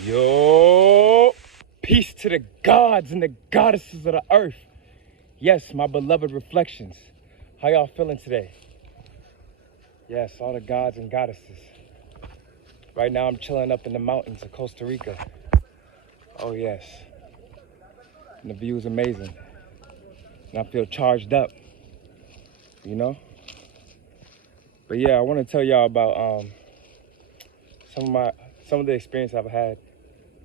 Yo, peace to the gods and the goddesses of the earth. Yes, my beloved reflections. How y'all feeling today? Yes, all the gods and goddesses. Right now I'm chilling up in the mountains of Costa Rica. Oh yes. And the view is amazing. And I feel charged up, you know? But yeah, I want to tell y'all about some of the experience I've had.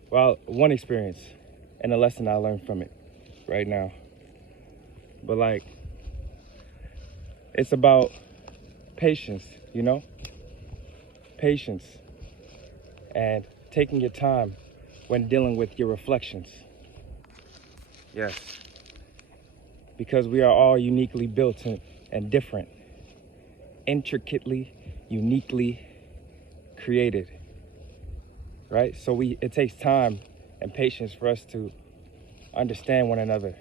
Well, one experience and a lesson I learned from it right now. But like, it's about patience, you know? Patience and taking your time when dealing with your reflections. Yes. Because we are all uniquely built and different, intricately, uniquely created, right? So it takes time and patience for us to understand one another,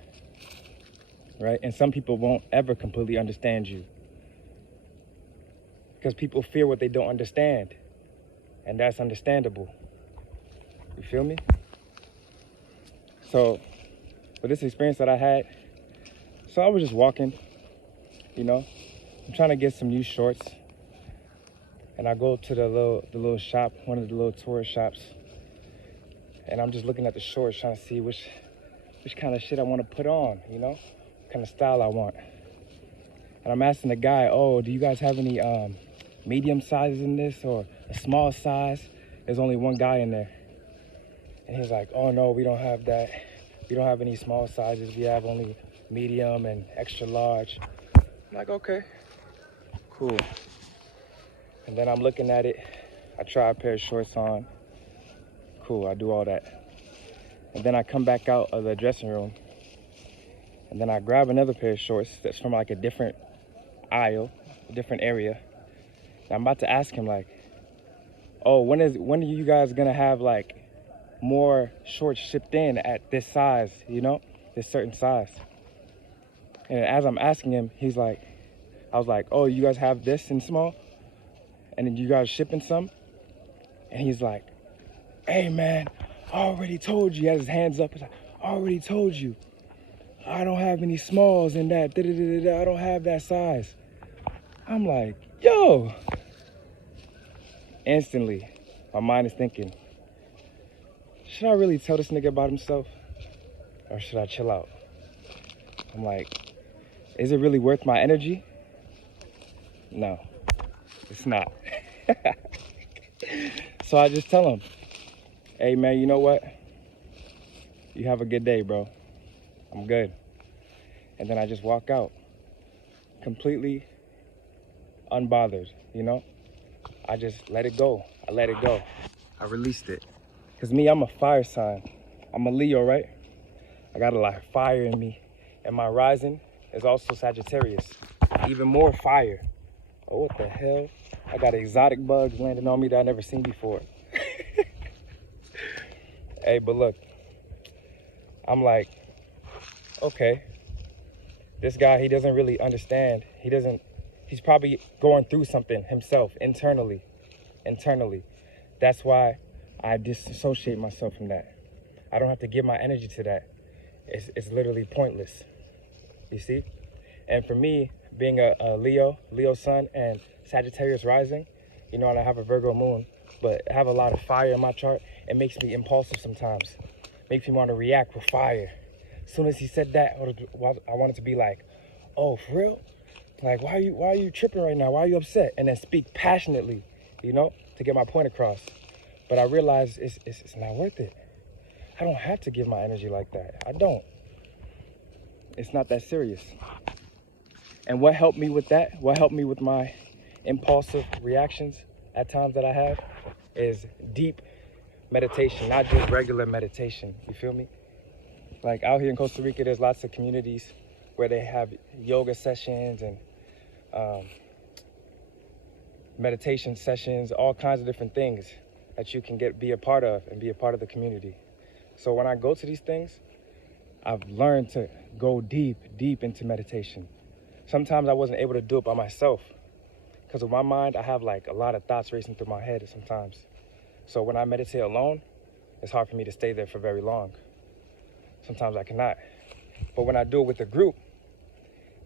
right? And some people won't ever completely understand you because people fear what they don't understand, and that's understandable. You feel me? So with this experience that I had, so I was just walking, you know, I'm trying to get some new shorts, and I go to the little shop, one of the little tourist shops, and I'm just looking at the shorts, trying to see which kind of shit I want to put on, you know, what kind of style I want. And I'm asking the guy, oh, do you guys have any medium sizes in this or a small size? There's only one guy in there. And he's like, oh no, we don't have that. We don't have any small sizes. We have only medium and extra large. I'm like, okay, cool. And then I'm looking at it. I try a pair of shorts on. Cool, I do all that. And then I come back out of the dressing room. And then I grab another pair of shorts that's from like a different aisle, a different area. And I'm about to ask him like, oh, when are you guys gonna have like more shorts shipped in at this size, you know, this certain size? And as I'm asking him, I was like, oh, you guys have this in small? And then you guys shipping some? And he's like, hey man, I already told you. He has his hands up. He's like, I already told you. I don't have any smalls in that. I don't have that size. I'm like, yo. Instantly, my mind is thinking, should I really tell this nigga about himself? Or should I chill out? I'm like, is it really worth my energy? No, it's not. So I just tell him, hey man, you know what? You have a good day, bro. I'm good. And then I just walk out, completely unbothered, you know? I just let it go. I let it go. I released it. Because me, I'm a fire sign. I'm a Leo, right? I got a lot of fire in me. And my rising is also Sagittarius. Even more fire. Oh, what the hell? I got exotic bugs landing on me that I never seen before. Hey, but look. I'm like, okay. This guy, he doesn't really understand. He's probably going through something himself internally. That's why I disassociate myself from that. I don't have to give my energy to that. It's literally pointless. You see? And for me, being a Leo sun and Sagittarius rising, you know, and I have a Virgo moon, but I have a lot of fire in my chart, it makes me impulsive sometimes. Makes me want to react with fire. As soon as he said that, I wanted to be like, oh, for real? Like, why are you tripping right now? Why are you upset? And then speak passionately, you know, to get my point across. But I realized it's not worth it. I don't have to give my energy like that. I don't. It's not that serious. And what helped me with that, what helped me with my impulsive reactions at times that I have, is deep meditation, not just regular meditation. You feel me? Like out here in Costa Rica, there's lots of communities where they have yoga sessions and meditation sessions, all kinds of different things that you can be a part of and be a part of the community. So when I go to these things, I've learned to go deep into meditation. Sometimes I wasn't able to do it by myself because with my mind, I have like a lot of thoughts racing through my head sometimes. So when I meditate alone, it's hard for me to stay there for very long. Sometimes I cannot. But when I do it with a group,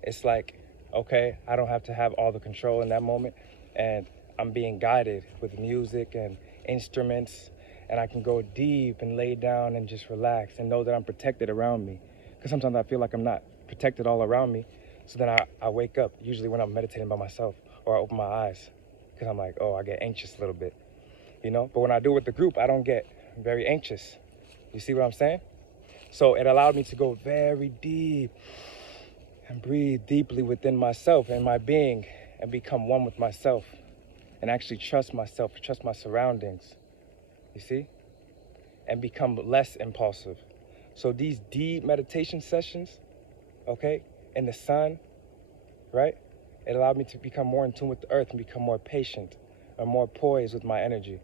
it's like, okay, I don't have to have all the control in that moment, and I'm being guided with music and instruments, and I can go deep and lay down and just relax and know that I'm protected around me. Because sometimes I feel like I'm not protected all around me. So then I wake up, usually when I'm meditating by myself, or I open my eyes, because I'm like, oh, I get anxious a little bit, you know? But when I do it with the group, I don't get very anxious. You see what I'm saying? So it allowed me to go very deep and breathe deeply within myself and my being and become one with myself and actually trust myself, trust my surroundings, you see? And become less impulsive. So these deep meditation sessions, okay, in the sun, right? It allowed me to become more in tune with the earth and become more patient and more poised with my energy,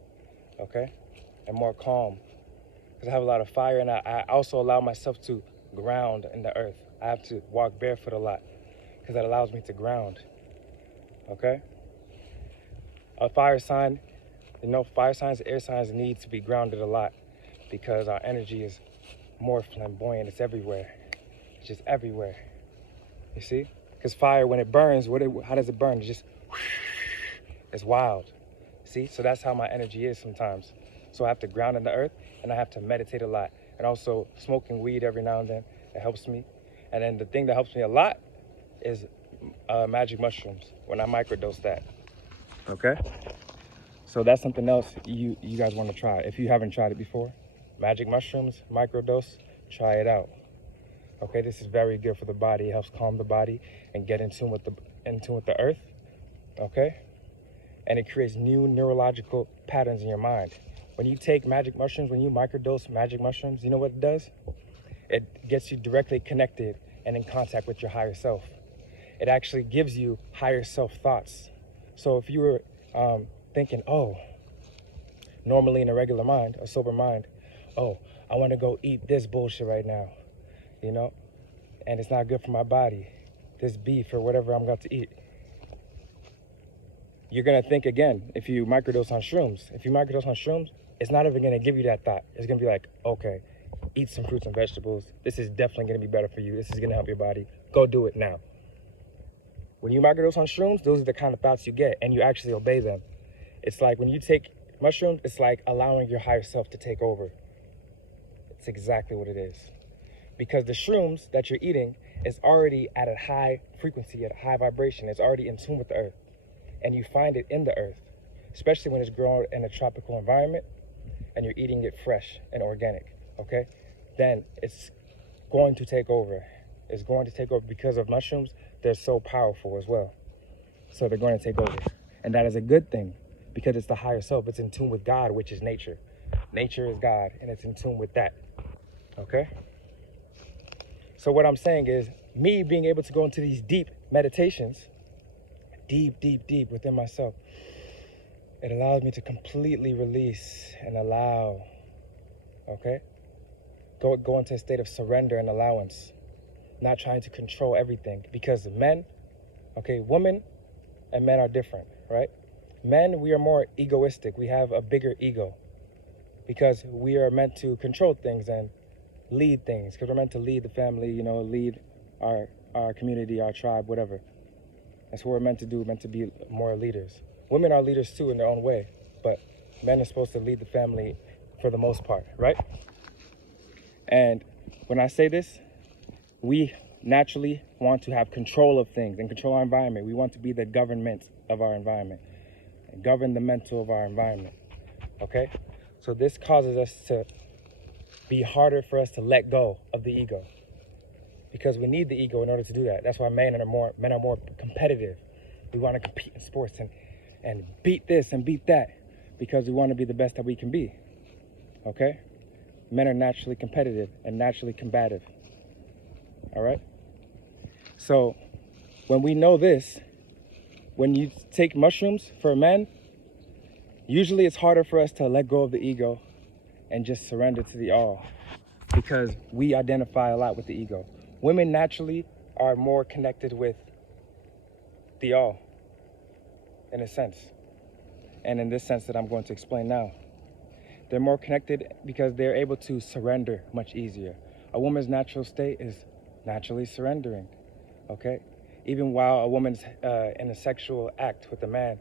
okay? And more calm. Because I have a lot of fire, and I also allow myself to ground in the earth. I have to walk barefoot a lot because that allows me to ground, okay? A fire sign, you know, fire signs, air signs need to be grounded a lot because our energy is more flamboyant. It's everywhere. It's just everywhere. You see? Because fire, when it burns, how does it burn? It's just, it's wild. See? So that's how my energy is sometimes. So I have to ground in the earth, and I have to meditate a lot. And also smoking weed every now and then, it helps me. And then the thing that helps me a lot is magic mushrooms, when I microdose that. Okay? So that's something else you guys want to try. If you haven't tried it before, magic mushrooms, microdose, try it out. Okay, this is very good for the body. It helps calm the body and get in tune with the earth. Okay? And it creates new neurological patterns in your mind. When you take magic mushrooms, when you microdose magic mushrooms, you know what it does? It gets you directly connected and in contact with your higher self. It actually gives you higher self thoughts. So if you were thinking, oh, normally in a regular mind, a sober mind, oh, I want to go eat this bullshit right now, you know, and it's not good for my body, this beef or whatever I'm about to eat. You're going to think again if you microdose on shrooms. If you microdose on shrooms, it's not even going to give you that thought. It's going to be like, okay, eat some fruits and vegetables. This is definitely going to be better for you. This is going to help your body. Go do it now. When you microdose on shrooms, those are the kind of thoughts you get, and you actually obey them. It's like when you take mushrooms, it's like allowing your higher self to take over. It's exactly what it is. Because the shrooms that you're eating is already at a high frequency, at a high vibration. It's already in tune with the earth. And you find it in the earth, especially when it's grown in a tropical environment and you're eating it fresh and organic, okay? Then it's going to take over. It's going to take over because of mushrooms. They're so powerful as well. So they're going to take over. And that is a good thing because it's the higher self. It's in tune with God, which is nature. Nature is God, and it's in tune with that, okay? So what I'm saying is me being able to go into these deep meditations, deep within myself, it allows me to completely release and allow, okay? Go into a state of surrender and allowance, not trying to control everything, because men, okay, women and men are different, right? Men, we are more egoistic. We have a bigger ego because we are meant to control things and lead things, because we're meant to lead the family, you know, lead our community, our tribe, whatever. That's what we're meant to do, meant to be more leaders. Women are leaders too in their own way, but men are supposed to lead the family for the most part, right? And when I say this, we naturally want to have control of things and control our environment. We want to be the government of our environment and govern the mental of our environment, okay? So this causes us to be harder for us to let go of the ego, because we need the ego in order to do that. That's why men are more competitive. We want to compete in sports and beat this and beat that because we want to be the best that we can be, okay? Men are naturally competitive and naturally combative, all right? So when we know this, when you take mushrooms for men, usually it's harder for us to let go of the ego and just surrender to the all, because we identify a lot with the ego. Women naturally are more connected with the all, in a sense, and in this sense that I'm going to explain now. They're more connected because they're able to surrender much easier. A woman's natural state is naturally surrendering, okay? Even while a woman's in a sexual act with a man,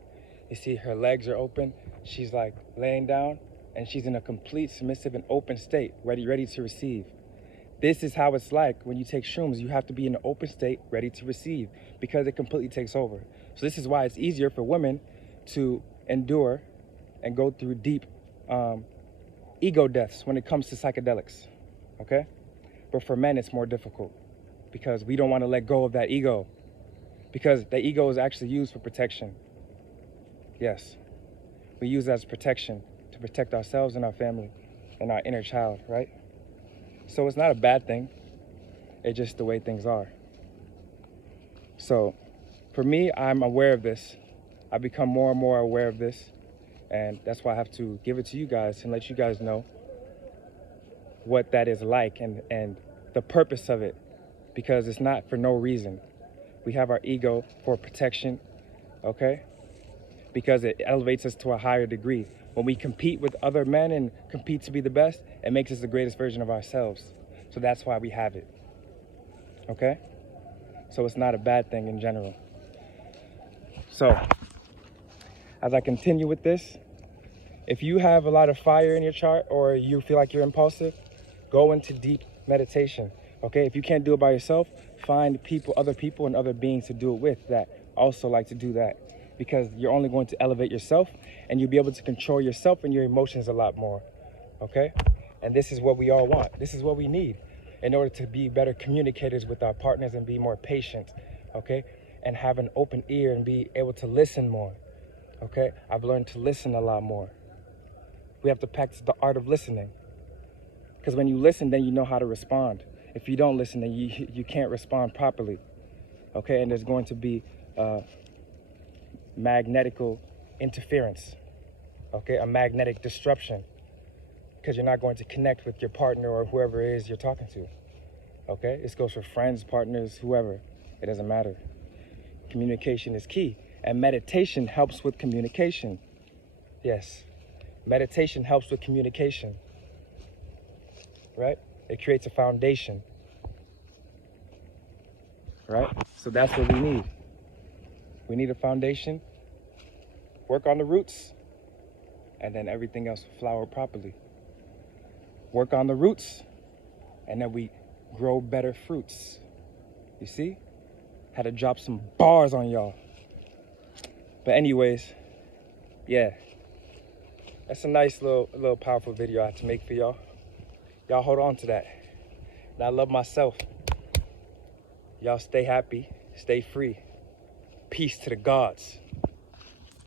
you see her legs are open, she's like laying down, and she's in a complete submissive and open state, ready to receive. This is how it's like when you take shrooms. You have to be in an open state, ready to receive, because it completely takes over. So this is why it's easier for women to endure and go through deep ego deaths when it comes to psychedelics, okay? But for men, it's more difficult because we don't want to let go of that ego, because the ego is actually used for protection. Yes, we use that as protection to protect ourselves and our family and our inner child, right? So it's not a bad thing. It's just the way things are. So for me, I'm aware of this. I've become more and more aware of this. And that's why I have to give it to you guys and let you guys know what that is like and the purpose of it, because it's not for no reason. We have our ego for protection, okay? Because it elevates us to a higher degree. When we compete with other men and compete to be the best, it makes us the greatest version of ourselves. So that's why we have it, okay? So it's not a bad thing in general. So as I continue with this, if you have a lot of fire in your chart or you feel like you're impulsive, go into deep meditation, okay? If you can't do it by yourself, find other people and other beings to do it with that also like to do that, because you're only going to elevate yourself and you'll be able to control yourself and your emotions a lot more, okay? And this is what we all want. This is what we need in order to be better communicators with our partners and be more patient, okay? And have an open ear and be able to listen more, okay? I've learned to listen a lot more. We have to practice the art of listening, because when you listen, then you know how to respond. If you don't listen, then you can't respond properly, okay? And there's going to be magnetical interference, okay? A magnetic disruption, because you're not going to connect with your partner or whoever it is you're talking to, okay? This goes for friends, partners, whoever. It doesn't matter. Communication is key, and meditation helps with communication. Yes, meditation helps with communication, right? It creates a foundation, right? So that's what we need. We need a foundation, work on the roots, and then everything else will flower properly. Work on the roots, and then we grow better fruits. You see? Had to drop some bars on y'all. But anyways, yeah. That's a nice little powerful video I had to make for y'all. Y'all hold on to that. And I love myself. Y'all stay happy, stay free. Peace to the gods.